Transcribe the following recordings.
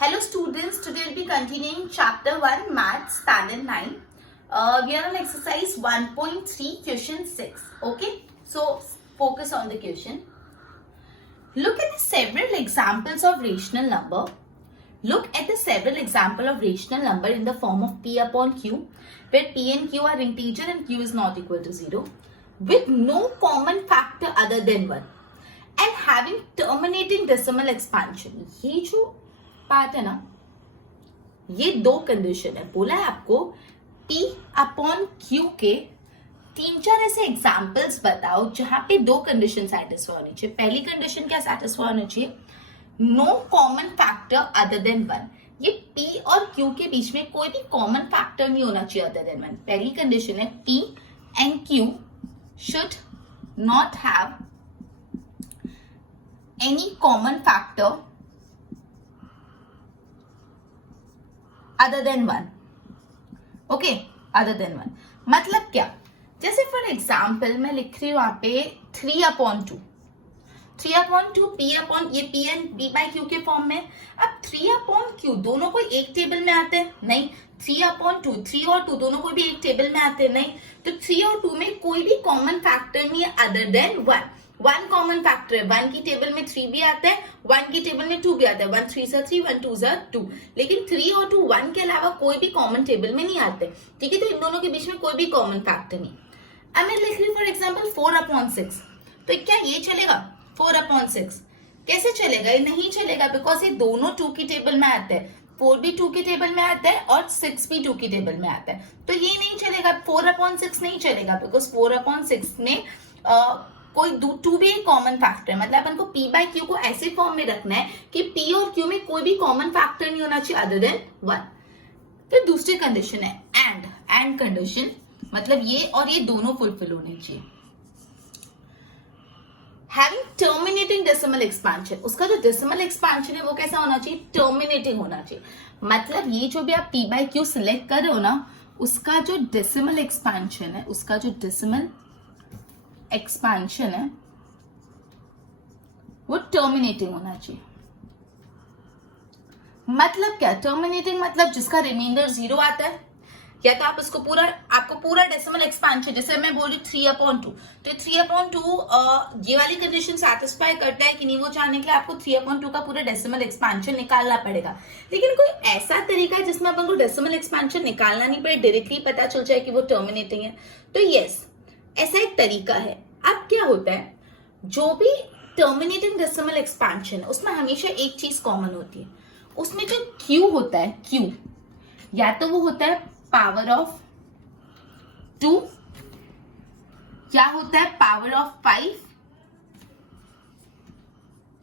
Hello students, today we'll be continuing chapter 1 Maths standard 9. We are on exercise 1.3 question 6. Okay, so focus on the question. Look at the several examples of rational number. Look at the several example of rational number in the form of P upon Q, where P and Q are integer and Q is not equal to 0, with no common factor other than 1, and having terminating decimal expansion. ये जो part है ना, ये दो condition है. बोला है आपको P अपॉन Q के तीन चार ऐसे एग्जाम्पल्स बताओ जहां पे दो कंडीशन सेटिस्फाई होनी चाहिए. पहली कंडीशन क्या सेटिस्फाई होनी चाहिए? No common factor other than 1. ये P और Q के बीच में कोई भी कॉमन फैक्टर नहीं होना चाहिए अदर देन 1. पहली कंडीशन है P and Q should not have any common factor other than 1. Okay, other than 1 मतलब क्या? जैसे फॉर एग्जाम्पल मैं लिख रही हूँ वहां पे 3 अपॉन 2 P अपॉन ये P and P by Q के फॉर्म में. अब 3 अपॉन Q दोनों कोई एक टेबल में आते हैं? नहीं. 3 अपॉन 2, 3 और 2 दोनों कोई भी एक टेबल में आते हैं? नहीं. तो 3 और 2 में कोई भी कॉमन फैक्टर नहीं है अदर देन 1. 1 कॉमन फैक्टर है. 1 की टेबल में 3 भी आता है, 1 की टेबल में 2 भी आता है. 1 3 सा 3, 1 2 सा 2. लेकिन 3 और 2 1 के अलावा कोई भी कॉमन टेबल में नहीं आते. ठीक है, तो इन दोनों के बीच में कोई भी कॉमन फैक्टर नहीं. अब मैं लिख रही हूँ फॉर एग्जाम्पल 4 अपॉन 6. तो क्या ये चलेगा? 4 अपॉन 6 कैसे चलेगा? ये नहीं चलेगा, बिकॉज ये दोनों 2 की टेबल में आते हैं. 4 भी 2 की टेबल में आता है और 6 भी 2 की टेबल में आता है. तो ये नहीं चलेगा. 4 अपॉन 6 नहीं चलेगा, बिकॉज 4 अपॉन 6 में कोई 2 भी एक कॉमन फैक्टर है. मतलब अपन को P बाई Q को ऐसे फॉर्म में रखना है कि P और Q में कोई भी कॉमन फैक्टर नहीं होना चाहिए अदर देन 1. फिर दूसरी कंडीशन है एंड कंडीशन, मतलब ये और ये दोनों फुलफिल होने चाहिए. हैविंग टर्मिनेटिंग डेसिमल एक्सपेंशन, उसका जो डेसिमल एक्सपेंशन है वो कैसा होना चाहिए? टर्मिनेटिंग होना चाहिए. मतलब ये जो भी आप P बाई Q सिलेक्ट कर रहे हो ना, उसका जो डेसिमल एक्सपेंशन है, उसका जो डेसिमल एक्सपेंशन है वो टर्मिनेटिंग होना चाहिए. मतलब क्या? टर्मिनेटिंग मतलब जिसका रिमाइंडर 0 आता है, या तो आप उसको आपको पूरा डेसिमल एक्सपेंशन, जैसे मैं बोल रही 3 अपॉन 2, तो 3 अपॉन 2 ये वाली कंडीशन सेटिस्फाई करता है कि नहीं, वो जानने के लिए आपको 3 अपॉन 2 का पूरा डेसिमल एक्सपेंशन निकालना पड़ेगा. लेकिन कोई ऐसा तरीका है जिसमें अपन को डेसिमल एक्सपेंशन निकालना नहीं पड़े, डायरेक्टली पता चल जाए कि वो टर्मिनेटिंग है. तो यस, ऐसा एक तरीका है. अब क्या होता है, जो भी टर्मिनेटिंग डेसिमल एक्सपेंशन है उसमें हमेशा एक चीज कॉमन होती है. उसमें जो Q होता है, Q या तो वो होता है पावर ऑफ 2, या होता है पावर ऑफ 5,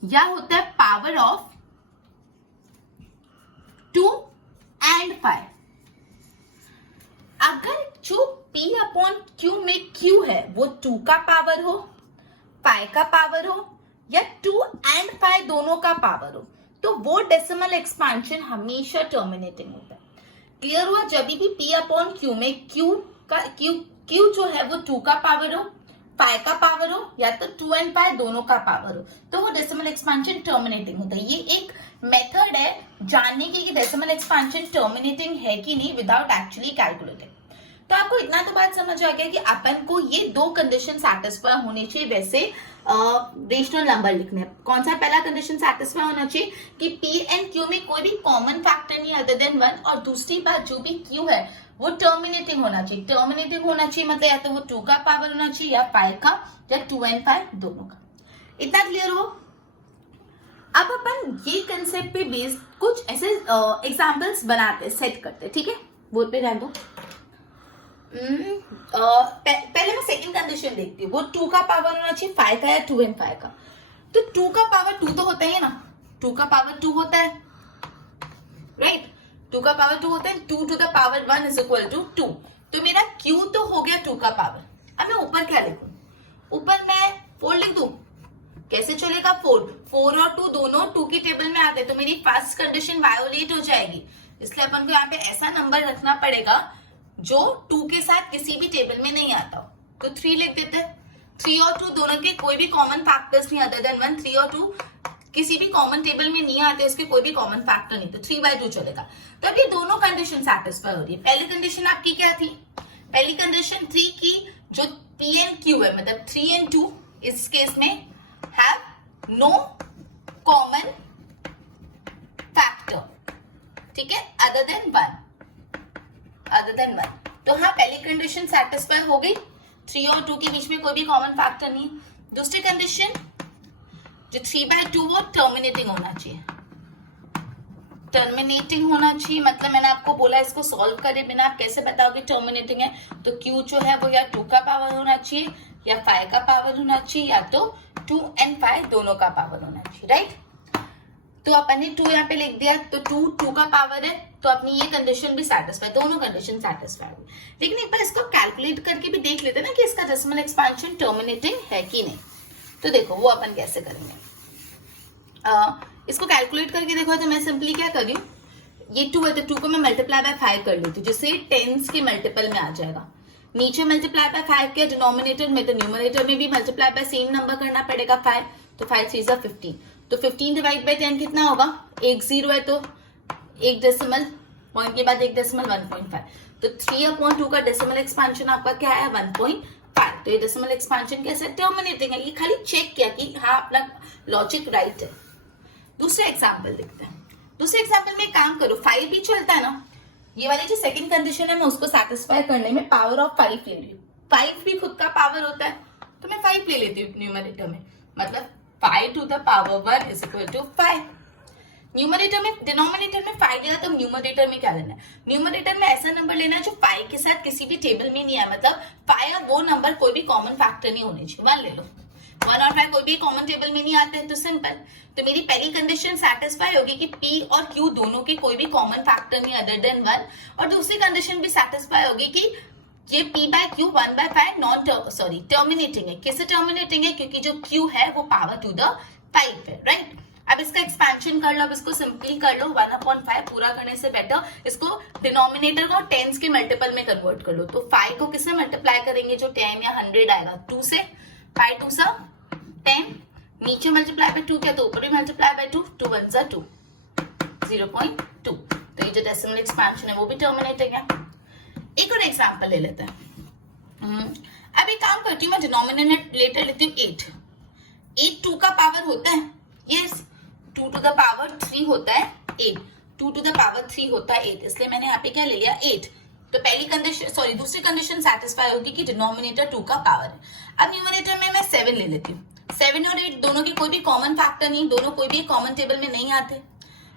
या होता है पावर ऑफ 2 एंड 5. अगर जो P अपॉन Q में Q है वो 2 का पावर हो, 5 का पावर हो, या 2 एंड 5 दोनों का पावर हो, तो वो डेसिमल एक्सपेंशन हमेशा टर्मिनेटिंग होता है. क्लियर हुआ? जब भी P अपॉन Q में Q जो है वो 2 का पावर हो, 5 का पावर हो, या तो 2 एंड 5 दोनों का पावर हो, तो वो डेसिमल एक्सपेंशन टर्मिनेटिंग होता है. ये एक मेथड है जानने की कि डेसिमल एक्सपेंशन टर्मिनेटिंग है कि नहीं विदाउट एक्चुअली कैलकुलेटिंग. तो आपको इतना तो बात समझ आ गया कि अपन को ये दो कंडीशन सेटिस्फाई होनी चाहिए वैसे रेशनल नंबर लिखने. कौन सा पहला कंडीशन सेटिस्फाई होना चाहिए कि P एंड Q में कोई भी कॉमन फैक्टर नहीं अदर देन 1, और दूसरी बात जो भी Q है वो टर्मिनेटिंग होना चाहिए. टर्मिनेटिंग होना चाहिए मतलब या तो वो 2 का पावर होना चाहिए, या 5 का, या 2 एंड 5 दोनों का. इतना क्लियर हो? अब अपन ये कंसेप्ट पे बेस्ड कुछ ऐसे एग्जाम्पल्स बनाते, सेट करते. ठीक है, बोर्ड पे ध्यान दो. पहले मैं सेकंड कंडीशन देखती हूँ. वो 2 का पावर होना चाहिए 5 का या 2 एंड 5 का. तो 2 का पावर 2 तो होता ही है ना, 2 का पावर 2 होता है, राइट? 2 का पावर 2 होता है. 2 to the power 1 is equal to 2. तो मेरा Q तो हो गया 2 का पावर. अब मैं ऊपर क्या लिखूं? ऊपर मैं 4 लिख दूं? कैसे चलेगा? 4 और 2 दोनों 2 की टेबल में आते हैं, तो मेरी फर्स्ट कंडीशन वायोलेट हो जाएगी. इसलिए अपन को यहाँ पे ऐसा नंबर रखना पड़ेगा जो 2 के साथ किसी भी टेबल में नहीं आता हो. तो 3 लिख देते हैं. 3 और 2 दोनों के कोई भी कॉमन फैक्टर्स नहीं अदर देन 1. 3 और 2 किसी भी कॉमन टेबल में नहीं आते, उसके कोई भी कॉमन फैक्टर नहीं, तो 3/2 चलेगा। तो अब ये दोनों कंडीशन सेटिस्फाई हो रही है। पहली कंडीशन आपकी क्या थी? पहली कंडीशन 3 की जो P and Q है, मतलब 3 and 2 इस केस में हैव नो कॉमन फैक्टर, ठीक है, अदर देन 1। तो हाँ, पहली कंडीशन सेटिस्फाई हो गई, 3 और 2 के बीच में कोई भी कॉमन फैक्टर नहीं। दूसरी कंडीशन जो 3/2 वो टर्मिनेटिंग होना चाहिए, टर्मिनेटिंग होना चाहिए, मतलब मैंने आपको बोला इसको सॉल्व करे बिना आप कैसे बताओगे टर्मिनेटिंग है, तो Q जो है वो या 2 का पावर होना चाहिए या 5 का पावर होना चाहिए, या तो 2 and 5 दोनों का पावर होना चाहिए, राइट। तो अपन ने 2 यहाँ पे लिख दिया, तो 2 का पावर है, तो अपनी ये कंडीशन भी सेटिस्फाई, दोनों कंडीशन सेटिस्फाई हुई। लेकिन एक बार इसको कैलकुलेट करके भी देख लेते ना कि इसका डेसिमल एक्सपेंशन टर्मिनेटिंग है कि नहीं। तो देखो वो अपन कैसे करेंगे, इसको कैलकुलेट करके देखो। तो मैं सिंपली क्या कर रही हूँ, ये 2 है तो 2 को मैं मल्टीप्लाई बाय 5 कर लेती हूँ, जिससे 10s के मल्टीपल में आ जाएगा। नीचे मल्टीप्लाई बाय 5 के डिनोमिनेटर में, तो न्यूमरेटर में भी मल्टीप्लाई बाय सेम नंबर करना पड़ेगा 5, तो 5 3 15, तो 15 डिवाइड बाय 10 कितना होगा, 1 0 है तो एक डेसिमल पॉइंट के बाद एक डेसिमल 1.5, तो 3/2 का डेसिमल एक्सपेंशन आपका क्या है 1.5। तो ये डेसिमल एक्सपेंशन कैसे टर्मिनेटिंग है, ये खाली चेक किया कि हाँ अपना लॉजिक राइट है। दूसरा एग्जाम्पल देखते हैं। दूसरे एग्जाम्पल में काम करो, 5 भी चलता है ना, ये वाली जो सेकंड कंडीशन है मैं उसको सेटिस्फाई करने में पावर ऑफ 5 ले रही हूँ। 5 भी खुद का पावर होता है, तो मैं 5 ले लेती हूँ न्यूमरेटर में, मतलब 5 to the power 1 is equal to 5। Numerator में, डिनोमिनेटर में 5 लिया, तो न्यूमरेटर में क्या लेना है, न्यूमरेटर में ऐसा नंबर लेना है जो 5 के साथ किसी भी टेबल में नहीं है, मतलब 5 और वो नंबर कोई भी कॉमन फैक्टर नहीं होने चाहिए। 1 ले लो, 1 और 5 कोई भी कॉमन टेबल में नहीं आते हैं, तो सिंपल। तो मेरी पहली कंडीशन सेटिस्फाई होगी कि P और Q दोनों के कोई भी कॉमन फैक्टर नहीं अदर देन 1, और दूसरी कंडीशन भी सेटिस्फाई होगी कि ये P/Q 1/5 टर्मिनेटिंग है। किससे टर्मिनेटिंग है, क्योंकि जो Q है वो पावर टू द 5 है, राइट। अब इसका एक्सपेंशन कर लो, अब इसको सिंपली कर लो, 1/5 पूरा करने से बेटर इसको डिनोमिनेटर को 10s के मल्टीपल में कन्वर्ट कर लो। तो 5 को किससे मल्टीप्लाई करेंगे, जो 10 या 100 आएगा, 2 से, 5 2 सा 10, नीचे मल्टीप्लाई बाय 2 किया तो ऊपर भी मल्टीप्लाई बाय 2, 2 1 सा 2, 0.2। तो ये जो डेसिमल एक्सपेंशन है वो भी टर्मिनेटिंग है। एक और एग्जांपल ले लेते हैं। अब एक काम करती हूँ, मैं डिनोमिनेटर लेती हूँ 8। 8 2 का पावर होता है, यस, 2 to the power 3 होता है 8, 2 to the power 3 होता है 8, इसलिए मैंने यहाँ पे क्या ले लिया 8। तो पहली कंडीशन, दूसरी कंडीशन सेटिस्फाई होगी कि डिनोमिनेटर 2 का पावर है। अब न्यूमरेटर में मैं 7 ले लेती हूँ। 7 और 8 दोनों की कोई भी कॉमन फैक्टर नहीं, दोनों कोई भी कॉमन टेबल में नहीं आते।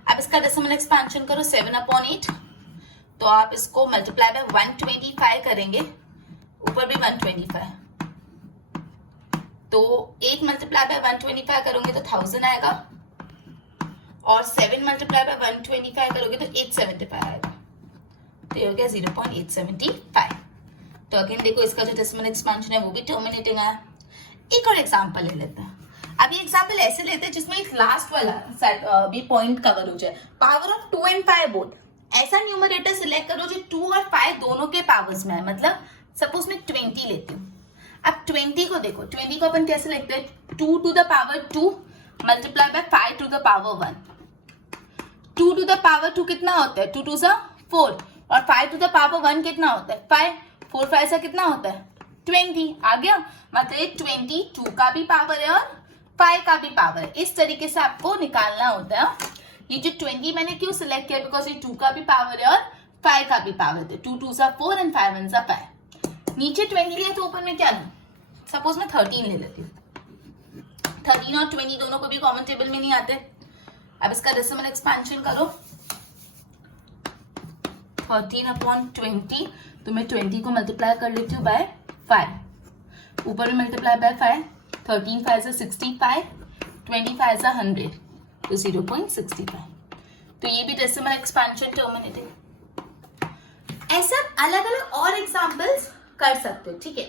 अब इसका डेसिमल एक्सपेंशन करो 7/8, तो आप इसको मल्टीप्लाई बाय 125 करेंगे, ऊपर भी 125, तो 8 मल्टीप्लाई बाय 125 करोगे तो 1000 आएगा, और 7 मल्टीप्लाई बाय 125 करोगे तो 875 आएगा, तो ये हो गया 0.875। तो अगेन देखो इसका जो डेसिमल एक्सपेंशन है वो भी टर्मिनेटिंग आया। एक और एग्जांपल ले लेते हैं। अब ये एग्जांपल ऐसे लेते हैं जिसमें एक लास्ट वाला भी पॉइंट कवर हो जाए, पावर ऑफ 2 and 5 बोथ। ऐसा न्यूमरेटर सिलेक्ट करो जो 2 और 5 दोनों के पावर्स में है, मतलब सपोज मैं 20 लेती हूँ। अब 20 को देखो, 20 को अपन कैसे लिखते हैं, 2 to the power 2 multiply by 5 to the power 1। 2 to the power 2 कितना होता है, 2 2 सा 4, और 5 to the power 1 कितना होता है 5, 4 5 सा कितना होता है 20। आ गया, मतलब 20 2 का भी पावर है और 5 का भी पावर है। इस तरीके से आपको निकालना होता है। ये जो 20 मैंने क्यों सिलेक्ट किया, बिकॉज ये 2 का भी पावर है और 5 का भी पावर है। 2 2 सा 4 एंड 5 1 सा 5। नीचे 20 लिया तो ऊपर में क्या लूं, सपोज मैं 13 ले लेती हूँ। 13 और 20 दोनों को भी कॉमन टेबल में नहीं आते। अब इसका डेसिमल एक्सपेंशन करो, 13/20, तो मैं 20 को मल्टीप्लाई कर लेती हूँ बाय 5, ऊपर में मल्टीप्लाई बाय 5, 13 5 से 65, 25 से 100, तो 0.65। तो ये भी डेसिमल एक्सपेंशन टर्मिनेटिंग। ऐसा अलग अलग और एग्जांपल्स कर सकते हो, ठीक है।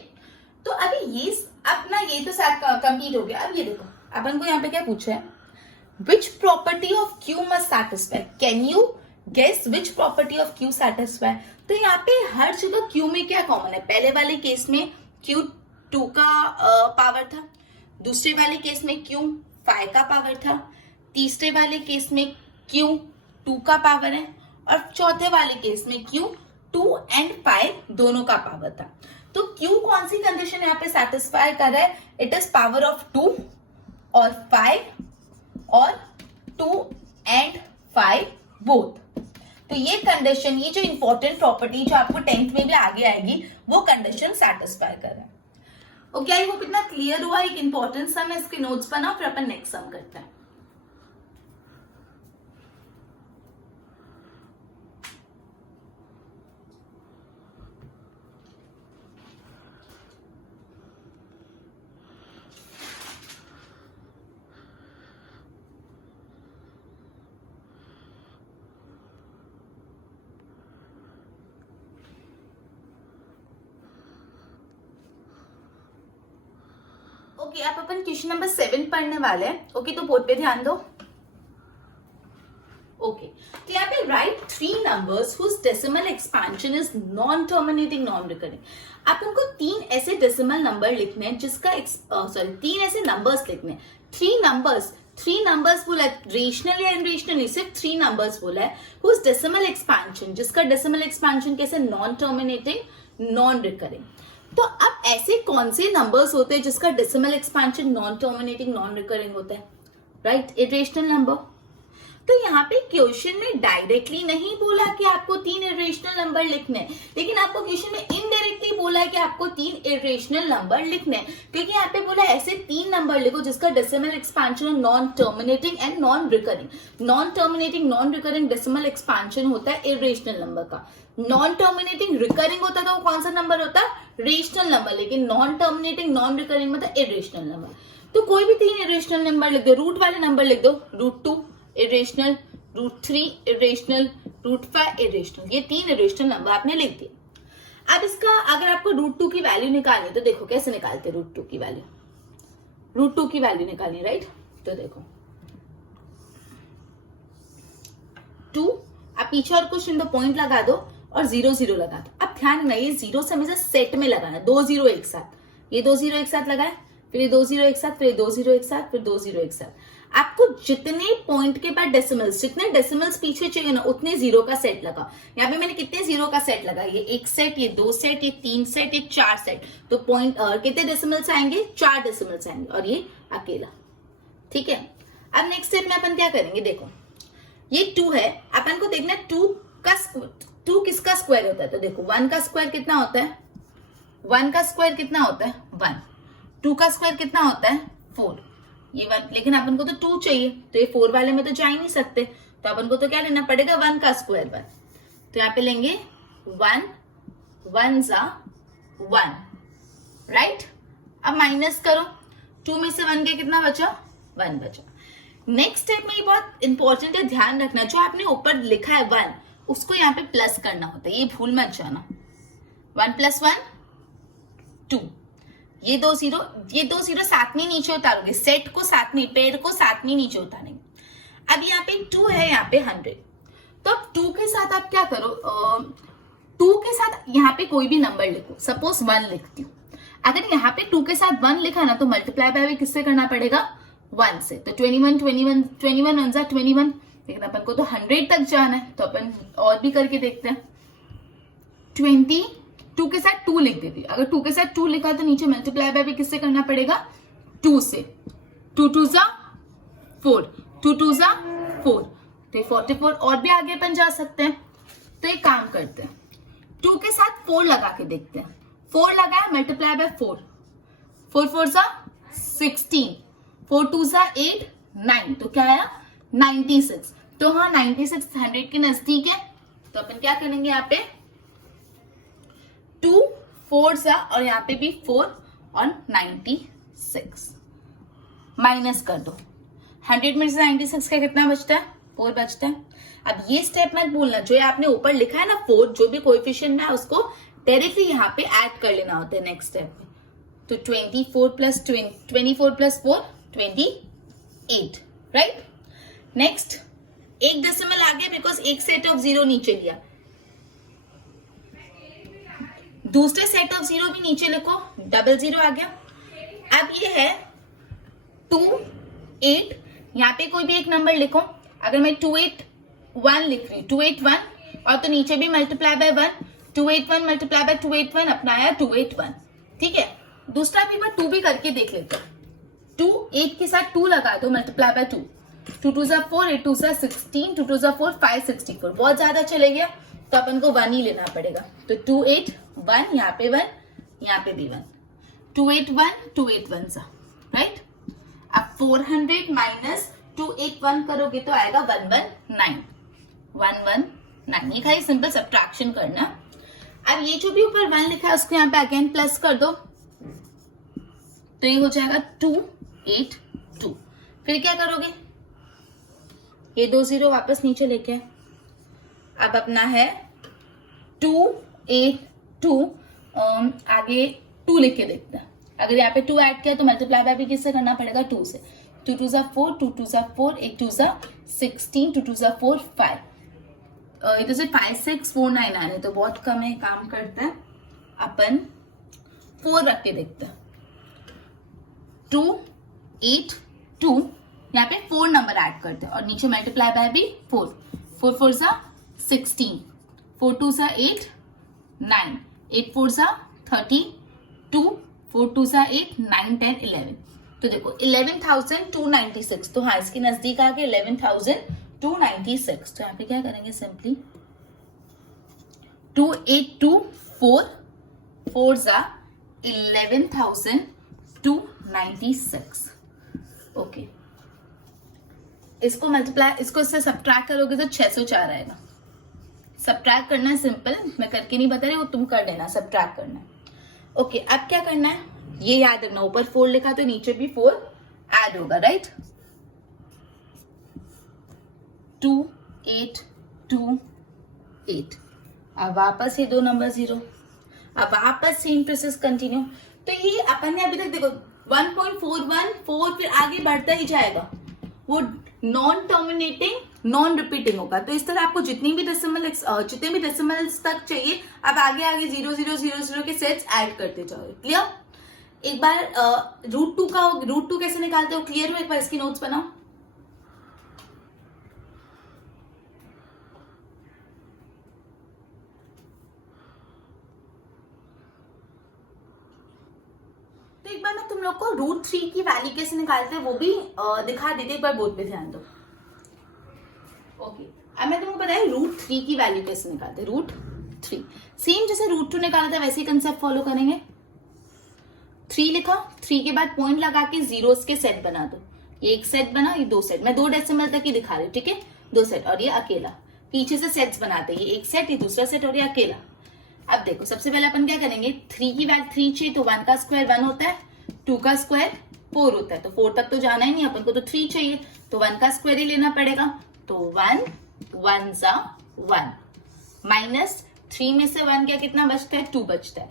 तो अभी ये अपना ये तो कंप्लीट हो गया। अब ये देखो अपन को यहाँ पे क्या पूछा है, which property of Q must satisfy? Can you guess which property of Q satisfy? तो यहाँ पे हर जगह Q में क्या कॉमन है, पहले वाले केस में Q 2 का पावर था, दूसरे वाले केस में Q 5 का पावर था, तीसरे वाले केस में q 2 का पावर है और चौथे वाले केस में q 2 एंड 5 दोनों का पावर था। तो q कौन सी कंडीशन यहाँ पे सेटिस्फाई कर रहा है? इट इज पावर ऑफ 2 और 5 और 2 एंड 5 बोथ। तो ये कंडीशन, ये जो इंपॉर्टेंट प्रॉपर्टी जो आपको 10th में भी आगे आएगी, वो कंडीशन सेटिस्फाई कर रहा है। ओके, आई होप इतना क्लियर हुआ। एक इंपॉर्टेंट सम है, इसके नोट्स बनाओ फिर अपन नेक्स्ट सम करते हैं। ओके, आप अपन क्वेश्चन नंबर 7 पढ़ने वाले हैं। ओके, तो बोर्ड पे ध्यान दो। ओके, तो यहाँ पे write 3 numbers whose decimal expansion is non terminating non recurring. आप उनको 3 ऐसे डेसिमल नंबर लिखने हैं जिसका 3 ऐसे नंबर्स लिखने हैं। 3 नंबर्स बोला है, रेशनल या इनरेशनल नहीं, सिर्फ 3 नंबर्स बोला है हुज डेसिमल एक्सपेंशन, जिसका डेसिमल एक्सपेंशन कैसे? Non terminating non recurring. तो अब ऐसे कौन से नंबर्स होते हैं जिसका decimal expansion non terminating non recurring होता है? Right, irrational number. तो यहाँ पे क्वेश्चन में डायरेक्टली नहीं बोला कि आपको 3 इरेशनल नंबर लिखने हैं, लेकिन आपको क्वेश्चन में इनडायरेक्टली बोला है कि आपको 3 इरेशनल नंबर लिखने हैं, क्योंकि यहाँ पे बोला ऐसे 3 नंबर लिखो जिसका decimal expansion non terminating and non recurring. Non terminating non recurring decimal expansion होता है इरेशनल नंबर का। नॉन टर्मिनेटिंग रिकरिंग होता था, वो कौन सा नंबर होता है? Rational number. लेकिन नॉन टर्मिनेटिंग नॉन रिकरिंग मतलब इरेशनल नंबर। तो कोई भी 3 इरेशनल नंबर लिख दो, रूट वाले नंबर लिख दो, √2 इरेशनल, √3 इरेशनल, √5 इरेशनल। ये 3 इरेशनल नंबर आपने लिख दिए। अब इसका अगर आपको √2 की वैल्यू निकालनी है तो देखो कैसे निकालते √2 की वैल्यू। √2 की वैल्यू निकालनी, राइट? तो देखो 2, आप पीछे और कुछ इन दो पॉइंट लगा दो और 0 0 लगा दो। अब ध्यान रखना, ये 0 से हमेशा सेट में लगाना, 2 0 एक साथ। ये 2 0 एक साथ लगाए, फिर ये 2 0 एक साथ, फिर ये 2 0 एक साथ, फिर 2 0 एक साथ। आपको जितने पॉइंट के बाद डेसिमल्स, जितने डेसिमल्स पीछे चाहिए ना, उतने 0 का सेट लगा। यहाँ पे मैंने कितने 0 का सेट लगा? ये 1 सेट, ये 2 सेट, ये 3 सेट, ये 4 सेट। तो पॉइंट कितने डेसिमल्स आएंगे? 4 डेसिमल्स आएंगे, और ये अकेला। ठीक है, अब नेक्स्ट स्टेप में अपन क्या करेंगे? देखो ये 2 है, अपन को देखना 2 किसका स्क्वायर होता है? तो देखो 1 का स्क्वायर कितना होता है? 1 का स्क्वायर कितना होता है? 1। 2 का स्क्वायर कितना होता है? 4। ये 1, लेकिन अपन को तो 2 चाहिए, तो ये 4 वाले में तो जा ही नहीं सकते, तो अपन को तो क्या लेना पड़ेगा? 1 का स्क्वायर 1। तो यहाँ पे लेंगे 1 1 ज़ा 1, राइट? अब माइनस करो, 2 में से 1 के कितना बचा? 1 बचा। नेक्स्ट स्टेप में ये बहुत इंपॉर्टेंट है, ध्यान रखना, जो आपने ऊपर लिखा है 1, उसको यहाँ पे प्लस करना होता है, ये भूल मत जाना। 1 + 1 2, ये 2 0 साथ में नीचे उतारोगे, सेट को साथ में, पेड़ को साथ में नीचे उतारेंगे। अब यहाँ पे 2 है, यहाँ पे 100। तो अब 2 के साथ आप क्या करो? 2 के साथ यहाँ पे कोई भी नंबर लिखो, सपोज 1 लिखती हूँ। अगर यहाँ पे 2 के साथ 1 लिखा ना, तो मल्टीप्लाई बाय किससे करना पड़ेगा? 1 से। तो 21 1 ज़ा 21, लेकिन अपन को तो 100 तक जाना है, तो अपन और भी करके देखते हैं। 22 के साथ 2 लिख देती, अगर 2 के साथ 2 लिखा तो नीचे मल्टीप्लाई बाय भी किससे करना पड़ेगा? 2 से। 2 2 ज़ा 4, 2 2 ज़ा 4, तो ये 44, और भी आगे अपन जा सकते हैं। तो एक काम करते हैं, 2 के साथ 4 लगा के देखते हैं। 4 लगाया, मल्टीप्लाई बाय 4, 4 4 ज़ा 16, 4 2 ज़ा 8 9, तो क्या आया? 96। तो हाँ, 96 100 के नजदीक है, तो अपन क्या करेंगे? यहाँ पे 2 4 सा, और यहाँ पे भी 4 और 96 माइनस कर दो। 100 में से 96 का कितना बचता है? 4 बचता है। अब ये स्टेप मत भूलना, जो आपने ऊपर लिखा है ना 4, जो भी कोएफिशिएंट है उसको डायरेक्टली यहाँ पे ऐड कर लेना होता है नेक्स्ट स्टेप में। तो 24 + 24 + 4 28, राइट? नेक्स्ट एक डेसिमल आ गया, बिकॉज एक सेट ऑफ 0 नीचे लिया। दूसरे सेट ऑफ 0 भी नीचे लिखो, डबल 0 आ गया। अब ये है 2 8 यहाँ पे कोई भी एक नंबर लिखो, अगर मैं 281 लिख रही हूँ 281 और तो नीचे भी मल्टीप्लाई बाय 1, 281 मल्टीप्लाई बाय 281 अपना आया 281, ठीक है। दूसरा भी बार 2 भी करके देख लेते हैं। 2 8 के साथ 2 लगा दो, मल्टीप्लाई बाय 2, 2 2 4, 8 2 16, 2 2 4 5 64, बहुत ज्यादा चले गया तो अपन को 1 ही लेना पड़ेगा। तो 281 यहाँ पे 1, यहाँ पे भी 1, 281 सा, राइट। अब 400 माइनस 281 करोगे तो आएगा 119, ये खाली सिंपल सब्ट्रैक्शन करना। अब ये जो भी ऊपर 1 लिखा है उसको यहाँ पे अगेन प्लस कर दो, तो ये हो जाएगा 282। फिर क्या करोगे, ये 2 0 वापस नीचे लेके, अब अपना है 282, आगे 2 लिख के देखते हैं। अगर यहाँ पे 2 ऐड किया तो मल्टीप्लाई बाय भी किससे करना पड़ेगा, 2 से। 2 2 4, 2 2 4, 8 2 16, 2 2 4 5, इधर से 5 6 4 9 आने तो बहुत कम है, काम करता है। अपन 4 रख के देखते हैं, 2 8 2, यहाँ पे 4 नंबर ऐड करते हैं और नीचे मल्टीप्लाई बाय भी 4, 4 4 16, 4 2 8 9, 8 4 32, 4 2 8 9 10 11। तो देखो 11,296, तो हाँ इसके नजदीक आ गए 11,296। तो यहाँ पे क्या करेंगे, सिंपली 2824 4 11,296। ओके, इसको मल्टीप्लाई, इसको इससे सब्ट्रैक्ट करोगे तो 604 आएगा। सब्ट्रैक्ट करना है सिंपल, मैं करके नहीं बता रही, वो तुम कर लेना, सब्ट्रैक्ट करना है। ओके, अब क्या करना है, ये याद रखना, ऊपर 4 लिखा तो नीचे भी 4 ऐड होगा, राइट। 2828, अब वापस ये 2 नंबर 0, अब वापस सेम प्रोसेस कंटिन्यू। तो ये अपन ने अभी तक देखो 1.414, फिर आगे बढ़ता ही जाएगा, वो नॉन टर्मिनेटिंग नॉन रिपीटिंग होगा। तो इस तरह आपको जितने भी डेसिमल्स तक चाहिए, अब आगे आगे 0 0 0 0 के सेट्स ऐड करते जाओगे। क्लियर? एक बार √2 कैसे निकालते हो क्लियर हो, एक बार इसकी नोट्स बनाओ। तो एक बार मैं तुम लोग को √3 की वैल्यू कैसे निकालते हैं वो भी दिखा देती, एक बार बोर्ड पे ध्यान दो। ओके, अब मैं तुमको बताया √3 की वैल्यू कैसे निकालते हैं। √3 सेम जैसे √2 निकाला था वैसे ही कंसेप्ट फॉलो करेंगे। 3 लिखा, 3 के बाद पॉइंट लगा के जीरोस के सेट बना दो। ये एक सेट बना, ये 2 सेट, मैं 2 डेसिमल तक ही दिखा रही हूँ, ठीक है। 2 सेट और ये अकेला, पीछे से सेट्स बनाते हैं, ये एक सेट, ये दूसरा सेट और ये अकेला। अब देखो सबसे पहले अपन क्या करेंगे, 3 की वैल्यू 3 चाहिए तो 1 का स्क्वायर 1 होता है, 2 का स्क्वायर 4 होता है, तो 4 तक तो जाना ही नहीं अपन को, तो 3 चाहिए तो 1 का स्क्वायर ही लेना पड़ेगा। तो 1 1 सा 1 माइनस 3 में से 1 क्या कितना बचता है, 2 बचता है।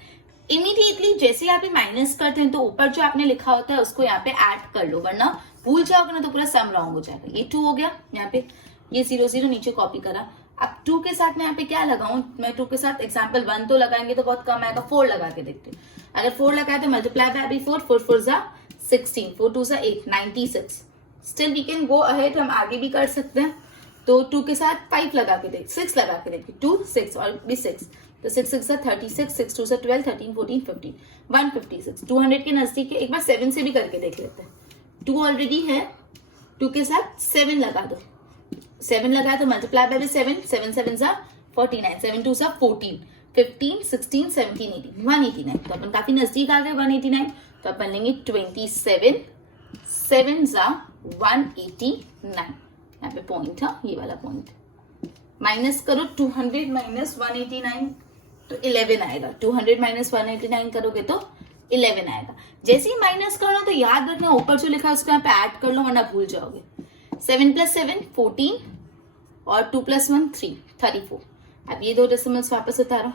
इमीडिएटली जैसे आप माइनस करते हैं तो ऊपर जो आपने लिखा होता है उसको यहाँ पे ऐड कर लो, वरना भूल जाओगे ना तो पूरा सम रॉन्ग हो जाएगा। ये 2 हो गया, यहाँ पे ये 0 0 नीचे कॉपी करा। अब 2 के साथ मैं यहाँ पे क्या लगाऊं, मैं 2 के साथ एग्जाम्पल 1 तो लगाएंगे तो बहुत कम आएगा, 4 लगा के देखते हैं। अगर 4 लगाए तो multiply by 4, 4 4 16, 4 2 8 96। Still we can go ahead, हम आगे भी कर सकते हैं। तो 2 के साथ 5 लगा के देख, 6 लगा के देखिए, 2 6 और भी 6, तो 6 6 36, 6 2 12, 13 14 15, 156, 200 के नजदीक है। एक बार 7 से भी करके देख लेते हैं। 2 ऑलरेडी है, 2 के साथ 7 लगा दो, 7 लगाया तो मल्टीप्लाई बाय 7, 7 7 49, 7 2 14, 15 16 17 18, 189। तो अपन काफी नजदीक आ गए 189, तो अपन लेंगे 27, 7 189। यहाँ पे पॉइंट है, ये वाला पॉइंट। माइनस करो 200 माइनस 189 तो 11 आएगा। 200 माइनस 189 करोगे तो 11 आएगा। जैसे ही माइनस करना तो याद रखना ऊपर जो लिखा है उसको यहाँ पे ऐड कर लो, वरना भूल जाओगे। 7 + 7 14 और 2 + 1 3 34। अब ये 2 डेसिमल्स वापस उतारो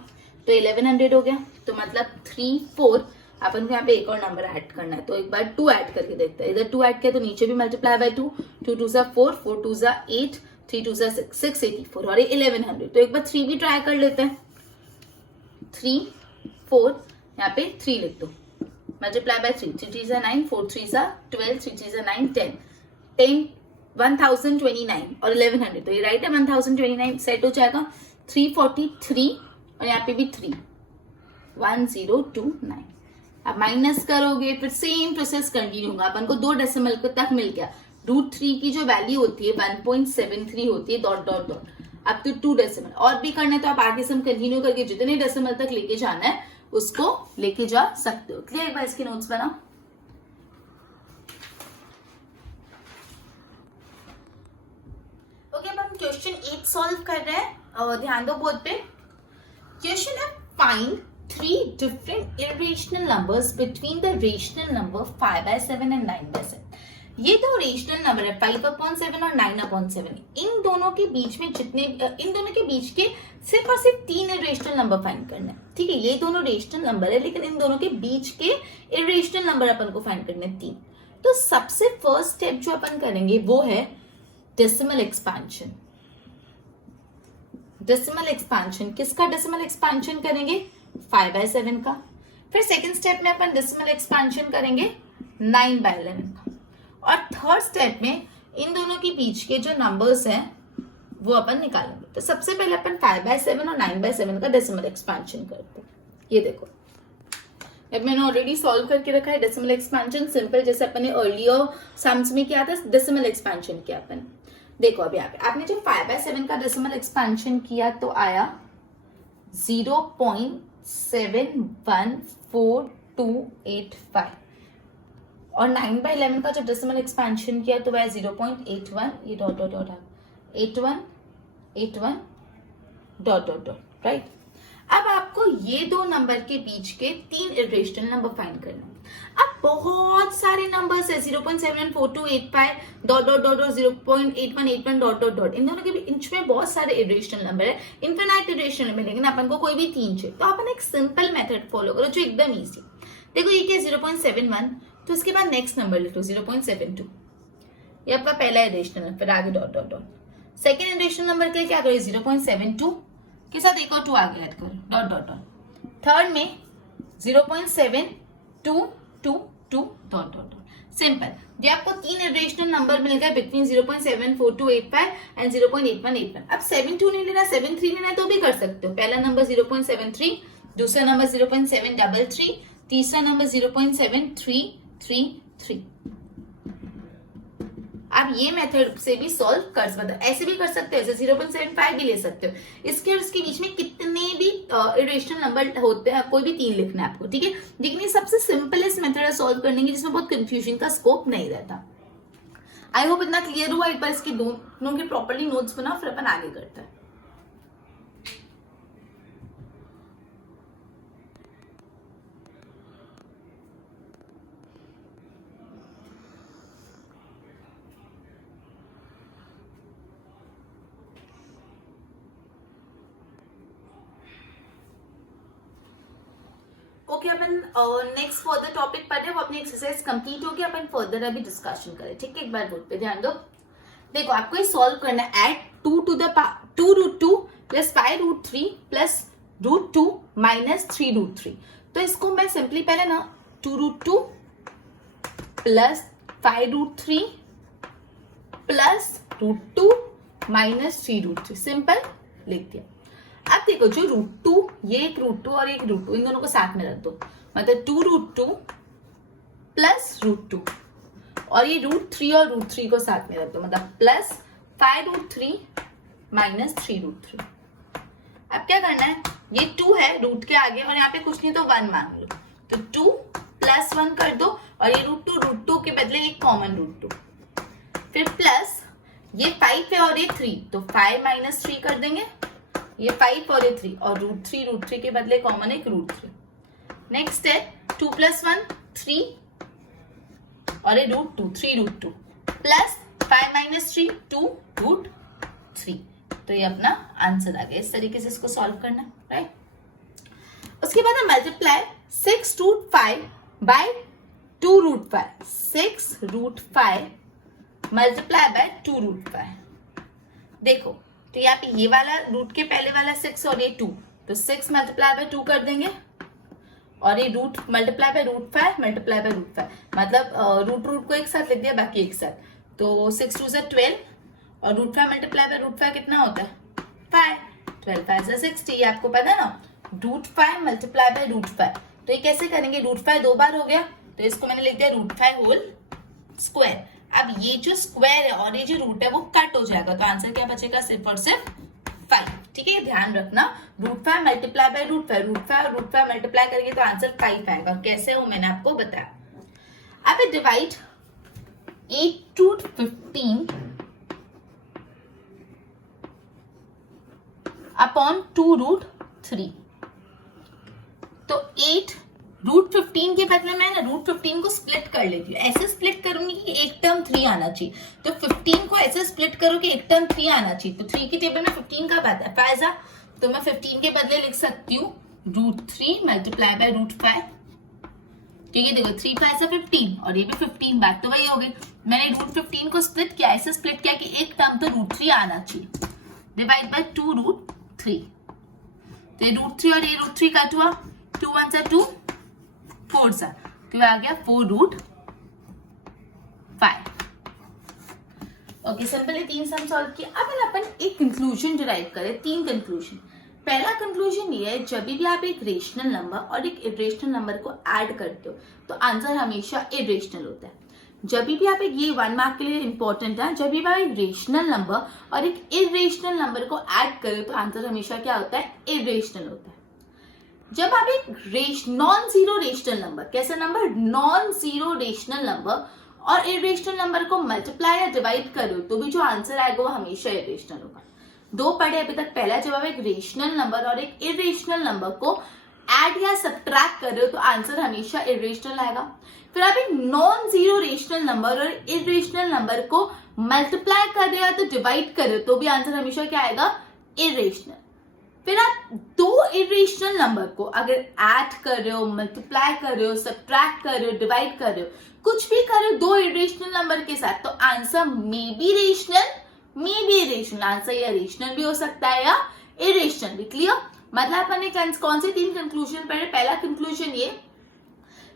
तो 1100 हो गया। तो मतलब 3 4 अपन को यहाँ पे एक और नंबर ऐड करना है, तो एक बार 2 ऐड करके देखते हैं। इधर 2 ऐड किया तो नीचे भी मल्टीप्लाई बाय 2, 2 2 4, 4 2 8, 3 2 6 684 और 1100। तो एक बार 3 भी ट्राई कर लेते हैं। 3 4 यहाँ पे 3 लिख दो, मल्टीप्लाई बाय 3, 3 3 9, 4 3 12, 3 3 9 10, 10 1029 और 1100, तो ये राइट है 1029 सेट हो जाएगा. 343 और यहाँ पे भी 3, 1029. अब माइनस करोगे फिर सेम प्रोसेस कंटिन्यू होगा. अपन को 2 डेसिमल तक मिल गया. √3 की जो वैल्यू होती है 1.73 होती है डॉट डॉट डॉट अब तो 2 डेसिमल और भी करना है तो आप आगे से कंटिन्यू करके जितने डेसिमल तक लेके जाना है उसको लेके जा सकते हो. क्लियर? एक बार इसके नोट्स बनाओ. ओके, अब हम क्वेश्चन 8 सॉल्व कर रहे हैं. ध्यान दो बोर्ड पे. क्वेश्चन है find 3 different irrational numbers between the rational number 5/7 and 9/7. ये दो रेशनल नंबर है 5/7 और 9/7. इन दोनों के बीच में इन दोनों के बीच के सिर्फ और सिर्फ 3 इरेशनल नंबर फाइंड करने हैं. ठीक है, ये दोनों रेशनल नंबर है लेकिन इन दोनों के बीच के इरेशनल नंबर अपन को फाइंड करने हैं 3. तो सबसे फर्स्ट स्टेप जो अपन करेंगे वो है डेसिमल एक्सपेंशन. डेसिमल एक्सपेंशन किसका डेसिमल एक्सपेंशन करेंगे? 5/7 का. फिर सेकेंड स्टेप में अपन डेसिमल एक्सपेंशन करेंगे 9/11 का. और थर्ड स्टेप में इन दोनों के बीच के जो नंबर्स हैं वो अपन निकालेंगे. तो सबसे पहले अपन 5/7 और 9/7 का डेसिमल एक्सपेंशन करते हैं. ये देखो, अब मैंने ऑलरेडी सॉल्व करके रखा है डेसिमल एक्सपेंशन. सिंपल, जैसे अपन ने अर्लियर सम्स में किया था डेसिमल एक्सपेंशन किया अपन. देखो अभी आपने जब 5/7 का डेसिमल एक्सपेंशन किया तो आया 0.714285 और 9/11 का जब डेसिमल एक्सपेंशन किया तो वह 0.81, ये dot dot dot 8181 dot dot dot. Right, अब आपको ये दो नंबर के बीच के 3 इरेशनल नंबर फाइंड करना है. अब बहुत सारे नंबर्स है 0.714285 dot dot dot 0.8181 dot dot dot. इन दोनों के बीच में बहुत सारे इरेशनल नंबर है, इनफिनाइट इरेशनल नंबर, लेकिन अपन को कोई भी 3 चाहिए. तो अपन एक सिंपल मेथड फॉलो करो जो एकदम इजी. देखो ये क्या 0.71, तो इसके बाद नेक्स्ट नंबर लिख लो 0.72. ये आपका पहला इरेशनल है. फिर आगे dot dot dot. Second irrational number के लिए क्या करो 0.72 के साथ एक और 2 आगे ऐड करो डॉट डॉट डॉट. थर्ड में 0.7222 डॉट डॉट डॉट. सिंपल. ये आपको 3 इरेशनल नंबर मिल गए बिटवीन 0.74285 एंड 0.8181. अब 72 नहीं लेना 73 लेना है तो भी कर सकते हो. पहला नंबर 0.73, दूसरा नंबर 0.733, तीसरा नंबर 0.7333. आप ये मेथड से भी सॉल्व कर सकते हो. ऐसे भी कर सकते हो, ऐसे 0.75 भी ले सकते हो. इसके और इसके बीच में कितने भी इरेशनल नंबर होते हैं, कोई भी 3 लिखना है आपको. ठीक है, लेकिन ये सबसे सिंपलेस्ट मेथड है सॉल्व करने की जिसमें बहुत कंफ्यूजन का स्कोप नहीं रहता. आई होप इतना क्लियर हुआ. एक बार इसके दोनों के प्रॉपर्ली नोट्स बनाओ फिर अपन आगे करते हैं. ओके, अपन नेक्स्ट फर्दर टॉपिक पढ़े. वो अपनी एक्सरसाइज कंप्लीट हो गया. अपन फर्दर अभी डिस्कशन करें. ठीक है, एक बार बोर्ड पे ध्यान दो. देखो आपको ये सॉल्व करना है. Add 2 to the 2√2 plus 5√3 plus √2 minus 3√3. तो इसको मैं सिंपली पहले ना 2√2 प्लस 5√3 प्लस √2 माइनस 3√3 सिंपल लिख दिया. अब देखो जो √2, ये एक √2 और एक √2, इन दोनों को साथ में रख दो. मतलब 2√2 प्लस √2 और ये √3 और √3 को साथ में रख दो. मतलब प्लस 5√3 माइनस 3√3. अब क्या करना है, ये 2 है रूट के आगे और यहाँ पे कुछ नहीं तो 1 मान लो. तो 2 प्लस 1 कर दो और ये √2 के बदले एक कॉमन √2. फिर प्लस ये 5 है और ये 3, तो 5 माइनस 3 कर देंगे. ये 5 और ये 3 और √3 के बदले कॉमन एक √3. नेक्स्ट है 2 प्लस 1 3 और ये √2 3√2 प्लस 5 माइनस 3 2√3. तो ये अपना आंसर आ गया. इस तरीके से इसको सॉल्व करना. राइट, उसके बाद हम मल्टीप्लाई 6√5 बाय 2√5. 6√5 multiply by 2√5. देखो तो यहाँ पे ये वाला रूट के पहले वाला 6 और ये 2, तो 6 मल्टीप्लाई बाय 2 कर देंगे और ये root multiply by √5 multiply by √5. मतलब रूट को एक साथ लिख दिया, बाकी एक साथ. तो 6 2 12 और रूट 5 मल्टीप्लाई बाय रूट 5 कितना होता है 5, 12 5 60, ये आपको पता है ना, रूट 5 मल्टीप्लाई बाय रूट 5। तो ये कैसे करेंगे, रूट 5 दो बार हो गया तो इसको मैंने लिख दिया रूट 5 होल स्क्वायर। अब ये जो स्क्वायर है और ये जो रूट है वो कट हो जाएगा, तो आंसर क्या बचेगा, सिर्फ और सिर्फ 5। ठीक है, ध्यान रखना, root 5 multiply by root 5, root 5 और रूट 5 मल्टीप्लाई करेंगे तो आंसर 5 आएगा। कैसे हो मैंने आपको बताया। अब डिवाइड 8 रूट 15 अपॉन 2 रूट 3। तो 8 रूट 15 के बदले मैं ना रूट 15 को स्प्लिट कर लेती हूँ, ऐसे स्प्लिट करूंगी कि एक टर्म 3 आना चाहिए। तो 15 को ऐसे स्प्लिट करो कि एक टर्म 3 आना चाहिए। तो 3 की टेबल में 15 का आता है फायदा, तो मैं 15 के बदले लिख सकती हूँ रूट 3 मल्टीप्लाई बाय रूट 5। ठीक है, देखो 3 5 से 15 और ये भी 15, बात तो वही हो गई। मैंने रूट 15 को स्प्लिट किया, ऐसे स्प्लिट किया कि एक टर्म तो रूट 3 आना चाहिए, डिवाइड बाय 2 रूट 3। तो ये रूट 3 और ये रूट 3 कट हुआ, 2 1 सा 2, 4 सा, तो आ गया 4 रूट 5। ओके, सिंपल, ये 3 सम सॉल्व किया। अब अपन एक कंक्लूजन डिराइव करें, 3 कंक्लूजन। पहला कंक्लूजन ये है, जब भी आप एक रेशनल नंबर और एक इरेशनल नंबर को ऐड करते हो तो आंसर हमेशा इरेशनल होता है। जब भी आप एक, ये 1 मार्क के लिए इंपॉर्टेंट है, जब भी आप एक रेशनल नंबर और एक इरेशनल नंबर को ऐड करें तो आंसर हमेशा क्या होता है, इरेशनल होता है। जब आप एक नॉन जीरो रेशनल नंबर, कैसा number, non zero rational number और इरेशनल नंबर को मल्टीप्लाई या डिवाइड करो तो भी जो आंसर आएगा वो हमेशा इरेशनल होगा। 2 पढ़े अभी तक। पहला, जब आप एक रेशनल नंबर और एक इरेशनल नंबर को ऐड या सब्ट्रैक्ट कर रहे हो तो आंसर हमेशा इरेशनल आएगा। फिर आप एक नॉन जीरो रेशनल नंबर और इरेशनल नंबर को मल्टीप्लाई कर रहे हो तो डिवाइड कर रहे हो तो भी आंसर हमेशा क्या आएगा, इरेशनल। फिर आप 2 इरेशनल नंबर को अगर ऐड कर रहे हो, मल्टीप्लाई कर रहे हो, सब्ट्रैक्ट कर रहे हो, डिवाइड कर रहे हो, कुछ भी कर रहे हो 2 इरेशनल नंबर के साथ, तो answer may be rational, may be irrational. Answer या रेशनल भी हो सकता है या इरेशनल भी। क्लियर, मतलब अपने कौन से 3 कंक्लूजन पढ़े। पहला कंक्लूजन ये,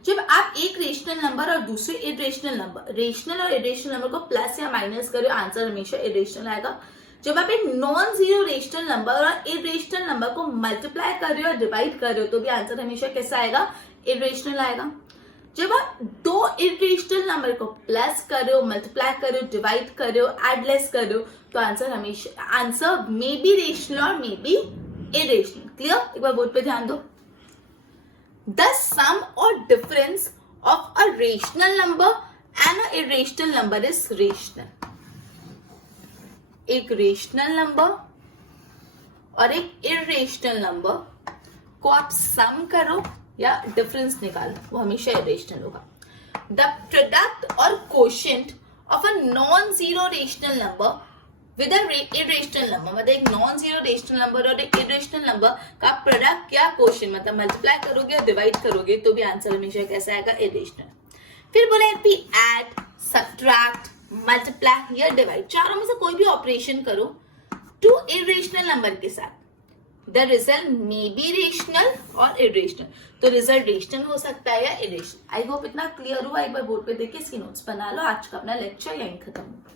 जब आप एक रेशनल नंबर और दूसरे इरेशनल नंबर, रेशनल और इरेशनल नंबर को प्लस या माइनस करो आंसर हमेशा इरेशनल आएगा। जब आप एक नॉन जीरो रेशनल नंबर और इरेशनल नंबर को मल्टीप्लाई कर रहे हो और डिवाइड कर रहे हो तो भी आंसर हमेशा कैसा आएगा, इरेशनल आएगा। जब आप 2 इरेशनल नंबर को प्लस कर रहे हो, मल्टीप्लाई कर रहे हो, डिवाइड कर रहे हो, एड लेस कर रहे हो तो आंसर हमेशा, आंसर मे बी रेशनल और मे बी इरेशनल। क्लियर, एक बार बोर्ड पे ध्यान दो। द सम और difference of a rational number and a irrational number is rational. एक रेशनल नंबर और एक इरेशनल नंबर को आप सम करो या डिफरेंस निकालो, वो हमेशा इरेशनल होगा। द प्रोडक्ट और quotient of a non zero rational number with a irrational number, मतलब एक नॉन जीरो रेशनल नंबर और एक इरेशनल नंबर का प्रोडक्ट या कोशेंट, मतलब मल्टीप्लाई करोगे या डिवाइड करोगे तो भी आंसर हमेशा कैसा आएगा, इरेशनल। फिर बोले ऐड, सब्ट्रैक्ट, मल्टीप्लाई या डिवाइड, चारों में से कोई भी ऑपरेशन करो 2 इरेशनल नंबर के साथ, the result may be rational और इरेशनल। तो रिजल्ट रेशनल हो सकता है या इरेशनल। आई होप इतना क्लियर हुआ। एक बार बोर्ड पे देखिए, इसकी नोट्स बना लो। आज का अपना लेक्चर यहीं खत्म हुआ।